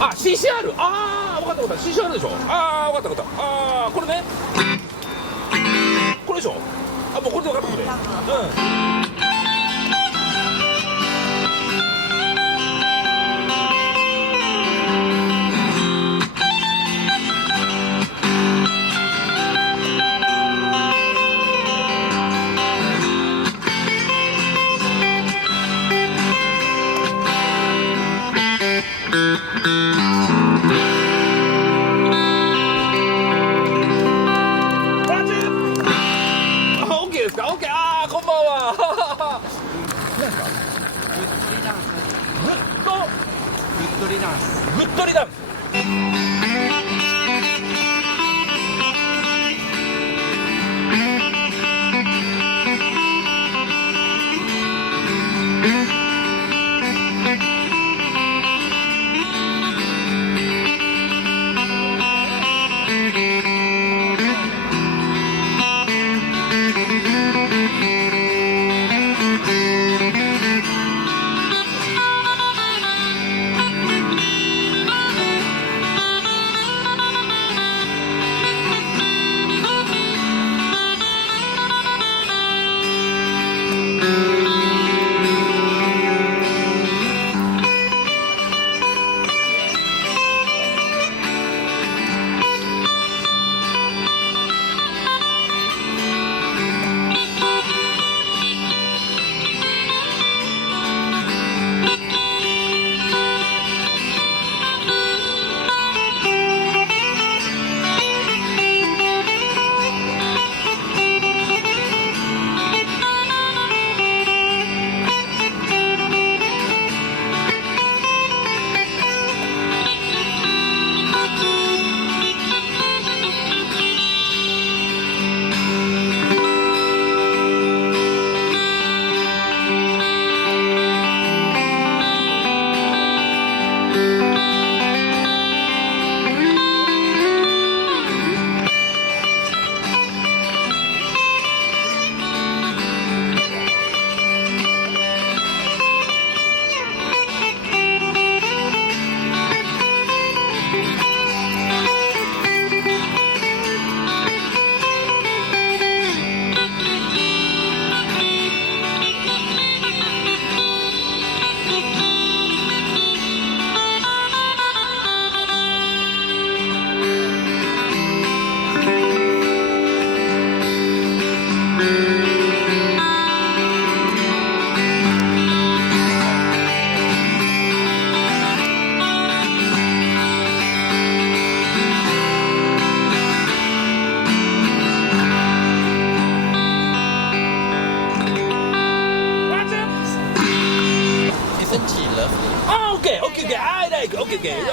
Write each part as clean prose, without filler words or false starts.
あ、CCR。ああ、分かった分かった。CCR でしょ。ああ、分かった分かった。ああ、これね。これでしょ。あ、もうこれで分かったこれ。うん。グッドリダンス。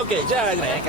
OK、じゃあね。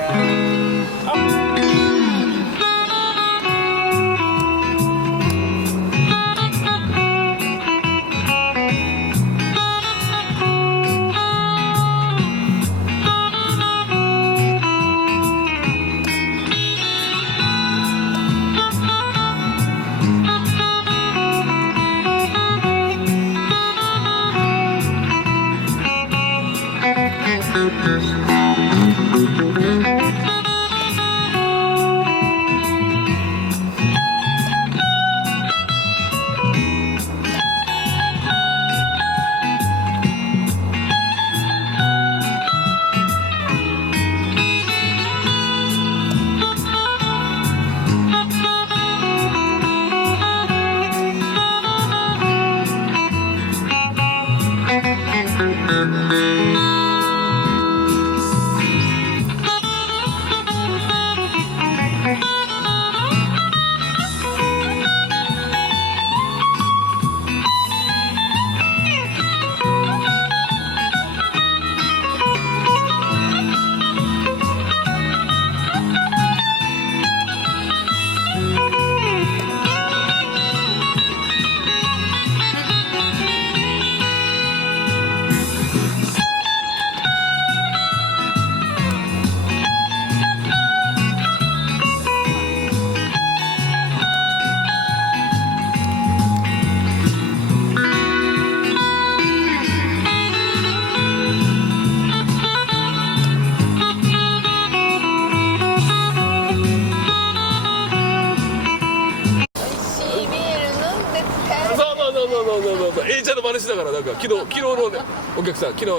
A ちゃんの真似しながら、なんか昨日のねお客さん、昨日ね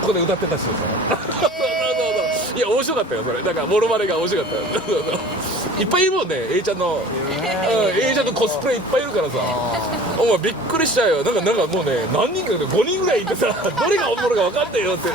ここで歌ってた人さいや面白かったよそれ。だからモノマネが面白かったよいっぱいいるもんね A ちゃんの、A ちゃんのコスプレいっぱいいるからさ、お前びっくりしたよ。なんかもうね何人か5人ぐらいいてさどれが本物か分かんないよって